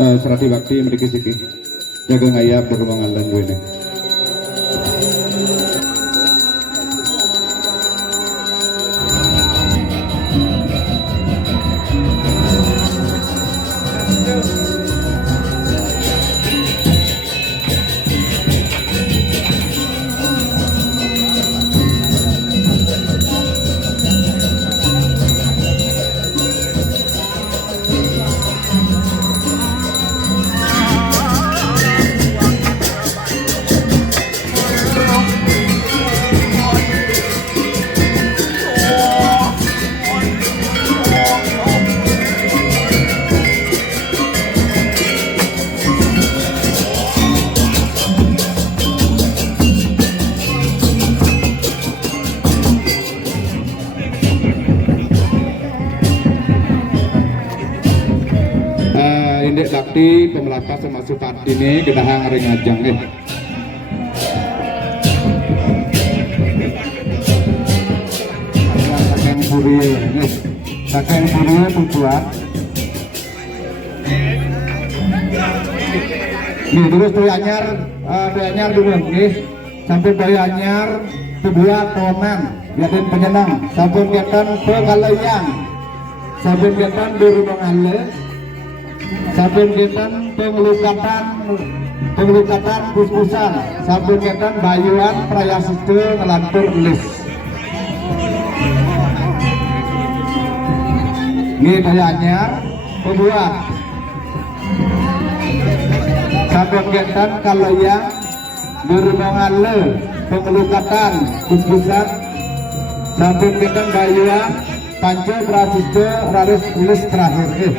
serati bakti mriki siki jaga ngayap berkembangan dan gue nih. Indek bakti pemelata termasuk parti ini gedahang ngajang Kakek Puri Kakek Puri tujuan nih terus tuh anyar dulu nih sampai bayi anyar tujuan tonan biarin penyenang sampai kegiatan pengalayang sampai kegiatan di rumah ale sabun ketan pengelukatan kus-kusan sabun ketan bayuan prayasiste ngelantur gelis ini bayanya pembuat sabun ketan kalau yang berhubungan le pengelukatan kus-kusan sabun ketan bayuan panca prayasiste raris gelis terakhir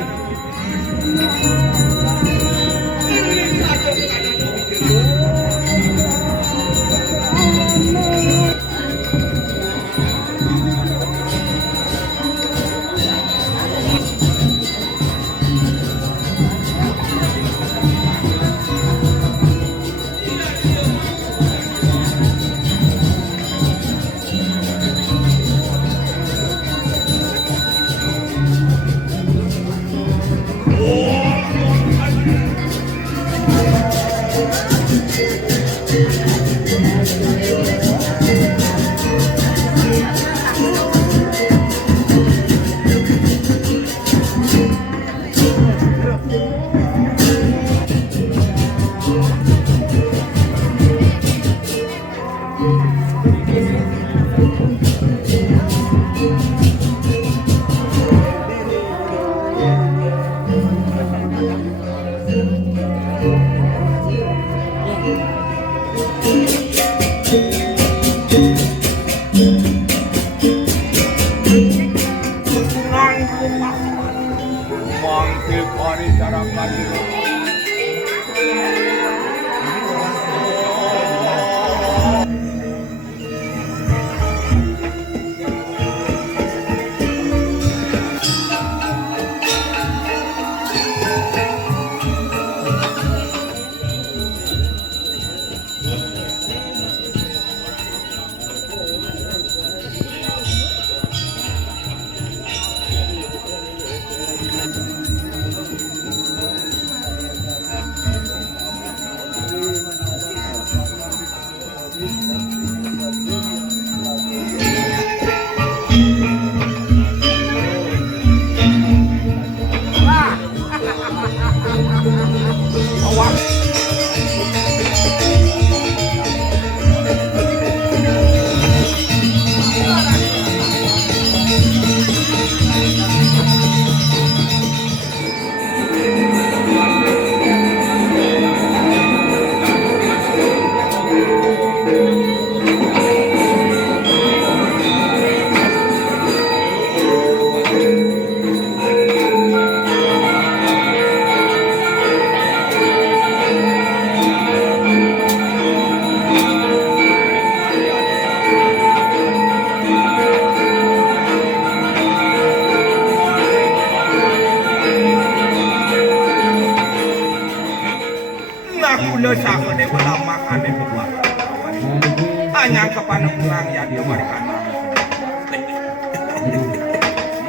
Hanya kepada pulang yang diberikan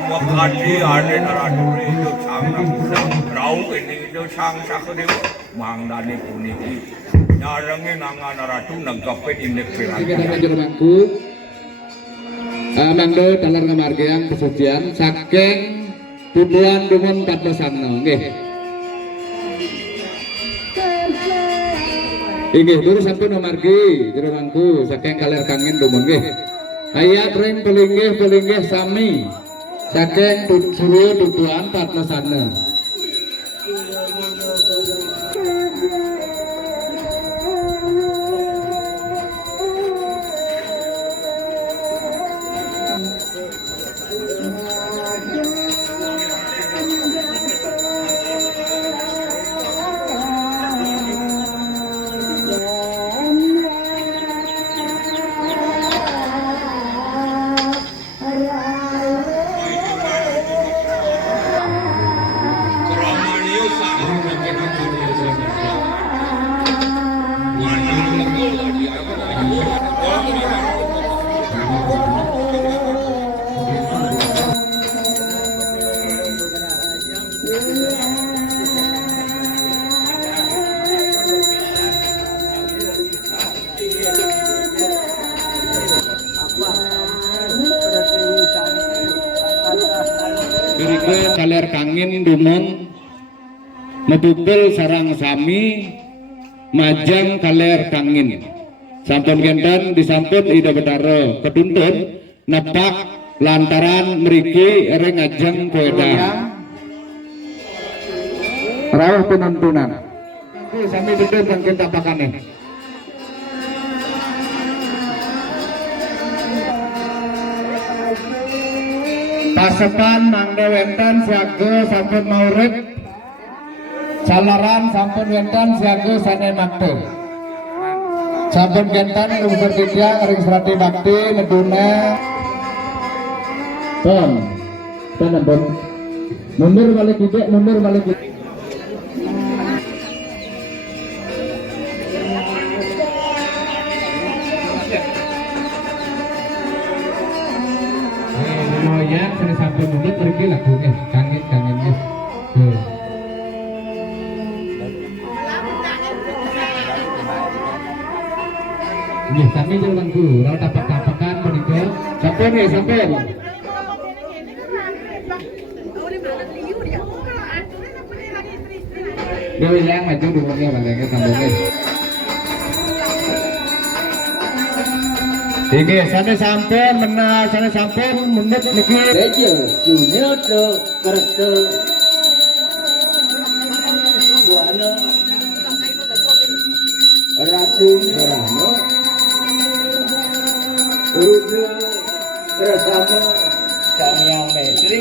Makasih ada naraduri itu sangat mudah tahu ini do sang sakedewa mangdani puniki nyarengi nangan ratu negapin indek Kita pilang dapat jero bangku. Mangdo dalar ngamargian pesucian saking tuduhan dumun katosano nggih. Inggih dulu sampun amargi jero bangku saking kaler kangen dumun nggih. Ayat ring pelinggih sami saking surya tuduhan katosano. Kirike kaler kangin dumun medupel sarang sami majang kaler kangin sampun genten disampun ida betara ketuntun nepak lantaran mriki ring ajeng poedan rawuh penuntunan sami duduk mungkin tapakane. Pasepan mangda wenten siaga sampun maurid salaran sampun wenten siaga sane makte sampun genten lumpur tiga ring serati bakti meduna ton ampun mundur balik tidak mundur balik tidak. Ya, sudah sampai menit pergi lagunya, kangen-kangennya. Ini sampai jalan ku, lalu tapak-tapakan menikah. Sampai nih, sampai. Dewi yang maju dulunya bangga sambungnya. Iki sana sampai menang sana sampai menit niki. Rejo dunia to kerto buana ratu berano rudu bersama Cangyang Metri,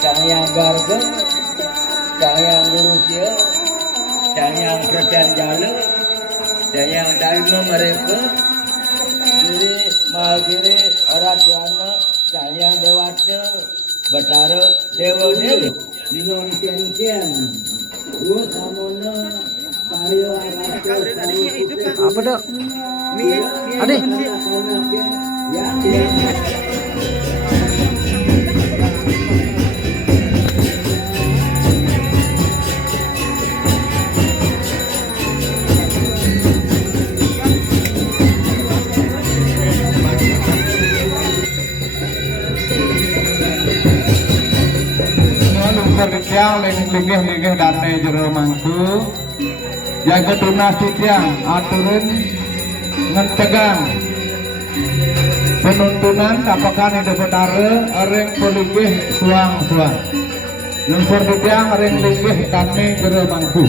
Cangyang Garba, Cangyang Rusia, Cangyang Kerjanjala, Cangyang Daima mereka. Diri magiri Radwana Sayang Dewata Batara Dewa Dewi Dinon Ken Dua Samona Kaya apa dok? Ade Kerjaan linggih dane jero mangku jaga tunas tiang aturin ngentegan penuntunan apakah ini betara ring pelinggih suang-suang lungsur tiang ring linggih dane jero mangku.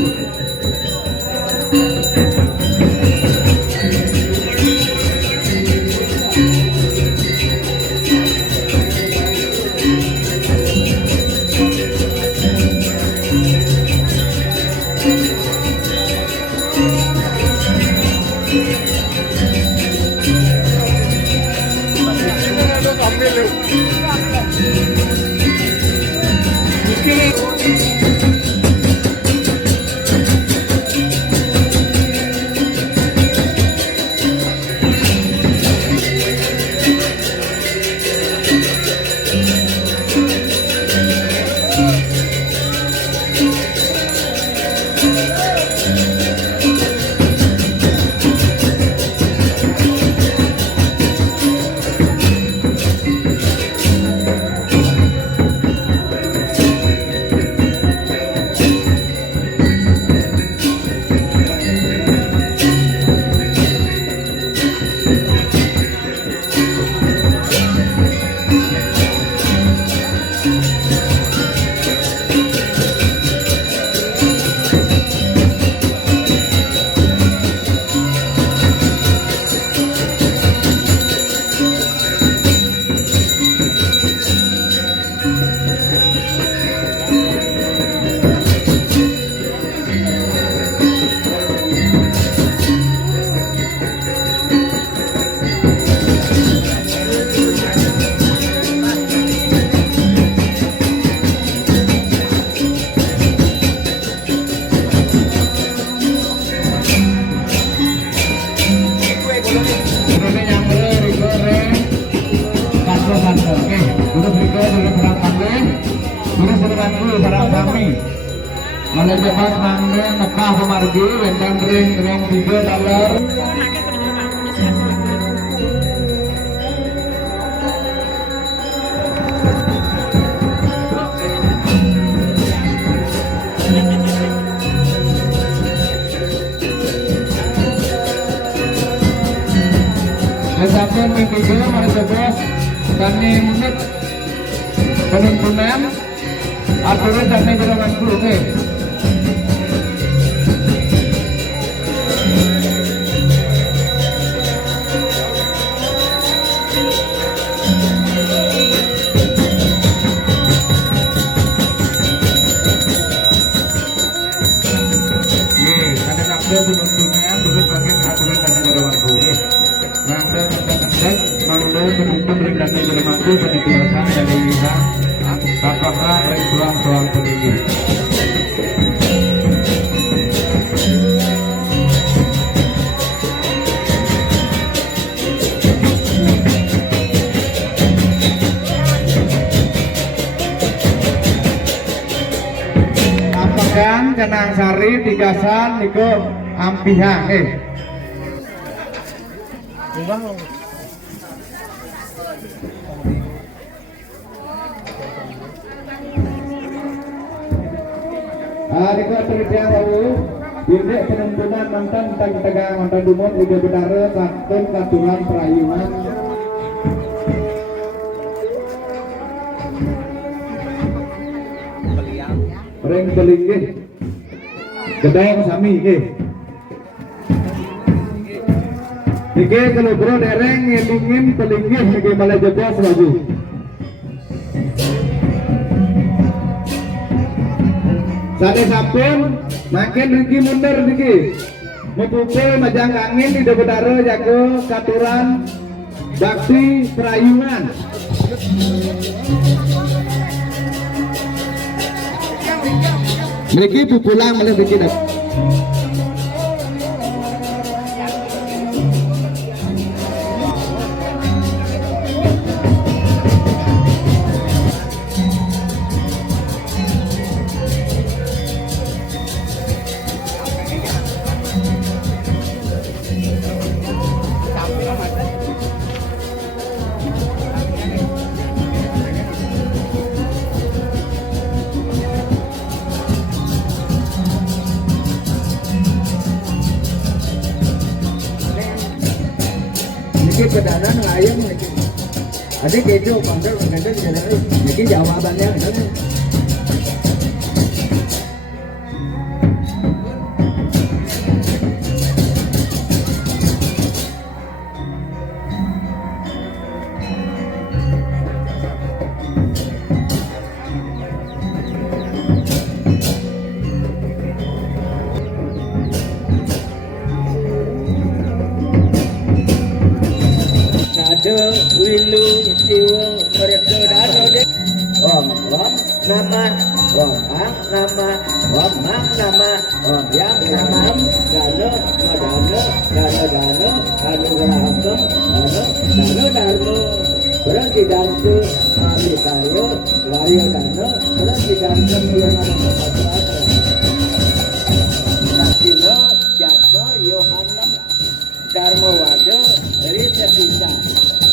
Malah bebas mangga nepah pemargi wendan ring $3. Sampun minggu mana bebas kami menit penuntunan aturan dan jalan dulu oke. Karena nakde penuntunan dulu bagian aturan dan jalan dulu. Nakde Mangga penuntung rendahnya bermampu penjelasan dari lisan apakah soal pendidik. Apakan Kenang Sari Tigasan Niko Ampihang Adiknya terlihat tahu, bidek penuntunan mantan tegang mantan dumut liga bedara sakten katuran perayuan. Ring belinggih, gedang sami ke. Ike kalau bro dereng ngilingin belinggih ike balai jebos lagi. Sade sampun makin Riki mundur Riki mempukul majang angin di Bedara jago katuran bakti perayuan. Riki pupulang malah Riki dah. Ini pedanan ngayam lagi. Ada kejo pandai mengenai jalan ini jawabannya ada. Wilu siwo mereka dano de om nama om ang nama om mang nama om yang nama dano anu rahakam dano berarti dantu ami karyo wario dano berarti dantu yang mana Nasino Japa Yohanam Dharma Wado Risa Sisa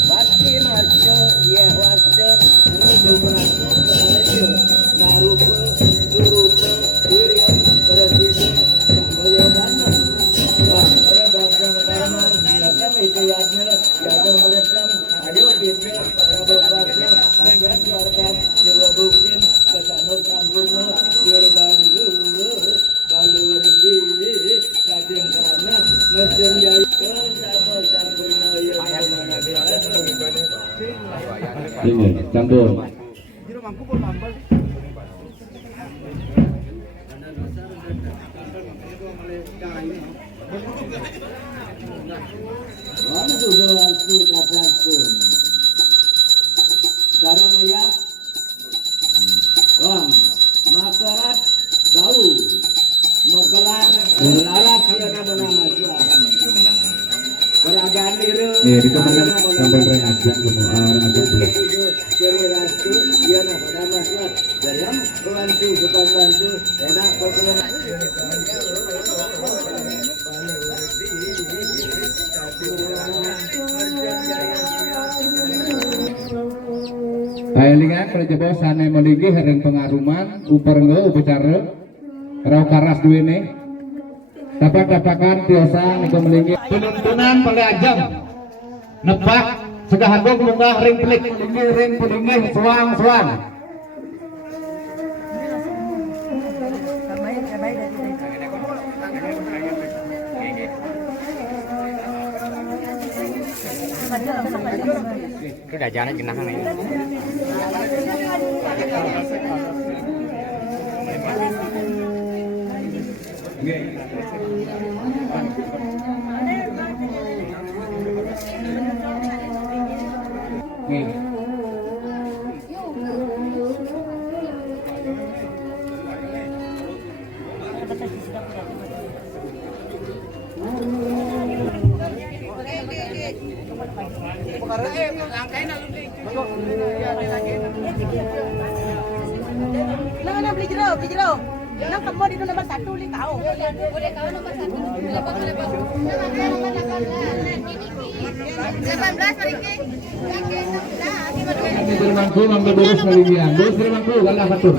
Basti Marjo Yehwasto Nudumrato Narajo Narupo Surupo Wiryo Berarti Samboyogana Pada Bangsa Dharma Yakam itu yadnya Yadam Merekam Ayo Bidya Prabu Pasya Ajat Warkam Dewa Buktin Kesama Sambuno Yorbanyu Balur di kadang karena mesin jaya sama Sambuno yang mana dia ini campur sudah katakan cara mayat makarat bau Mogelan larat karena nama Tuhan. Peragaan diri. Di mana sampai reaksi semua orang ada. Kiri rastu, dia nak pada masuk. Dalam bantu, bukan bantu. Enak pokoknya. Palingan perjebos sane meligi hereng pengaruman uperenggo upacara rau karas duwene dapat-dapakan biasa niku meligi penuntunan pada ajam nebak segahagog munggah ring pelik ring pelingih suang-suang cái đại gia nó chừng năng này Nah, beli jeruk. Nah, kamu di nomor 1 boleh tahu. Boleh tahu nomor 1. Lepas. 18 Mariki. ini bermangku mangga durus meligian durus bermangku galah hatur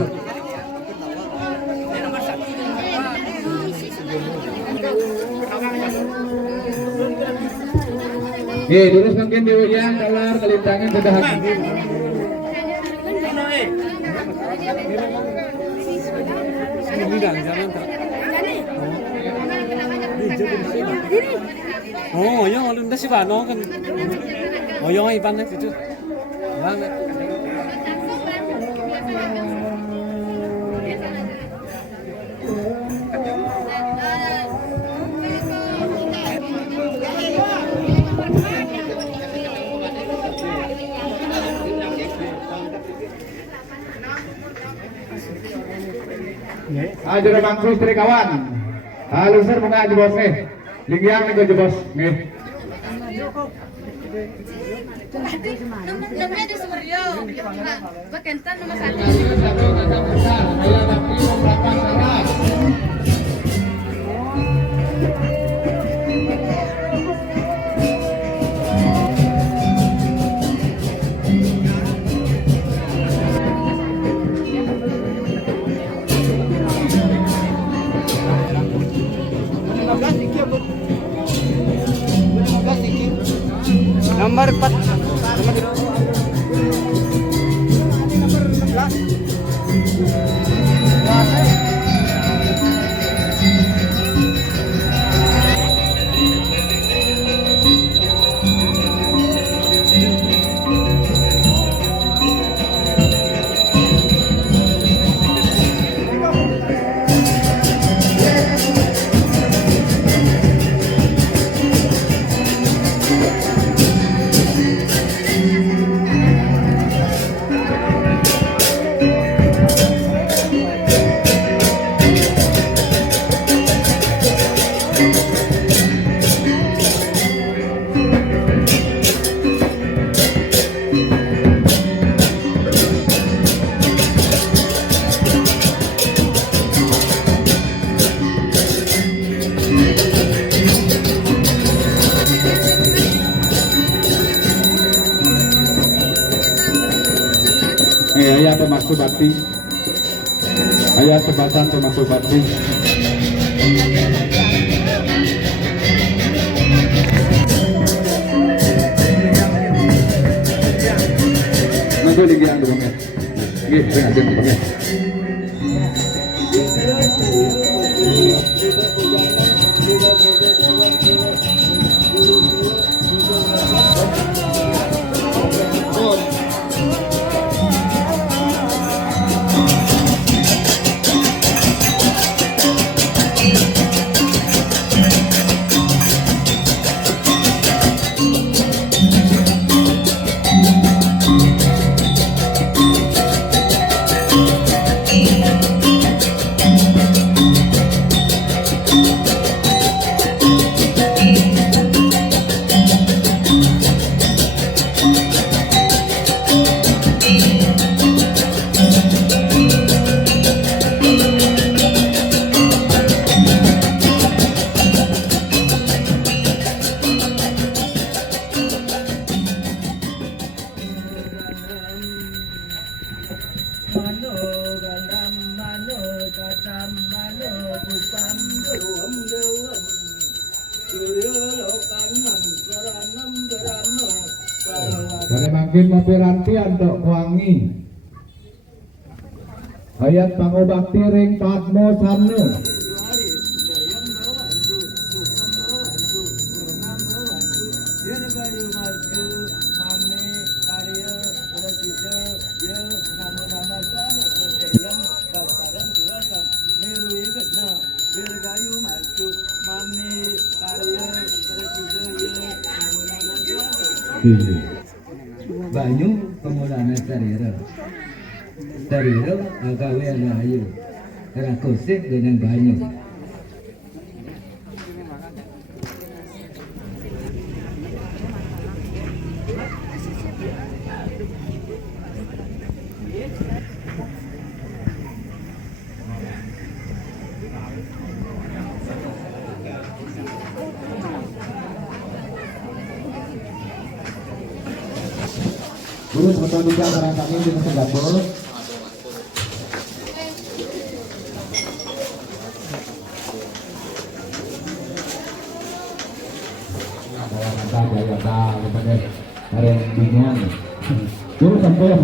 durus mungkin diujian dolar kelintangan sudah hadir. oh yang alun dah siapa no kan oh yang iban nih itu lang Ajar bangku istri kawan. Halusir bunga aja bos nih. Linggiang nih aja bos nih. Nomornya di Sumeryo. Bekentan nomor 1. nomor 4 Ayah pemasuk bati. Ayah tebatan pemasuk bati. Nanti linggiang dulu ya. Gih, tengah dulu ya. Pada makin mapiranti untuk wangi ayat pangobakti ring Padmo Sanu Banyu pemulana sarira agawe ana ayu rakosip dengan banyu. Guru foto juga barangkali di Singapura. Ada jaya kepada hari bingung. Guru sampai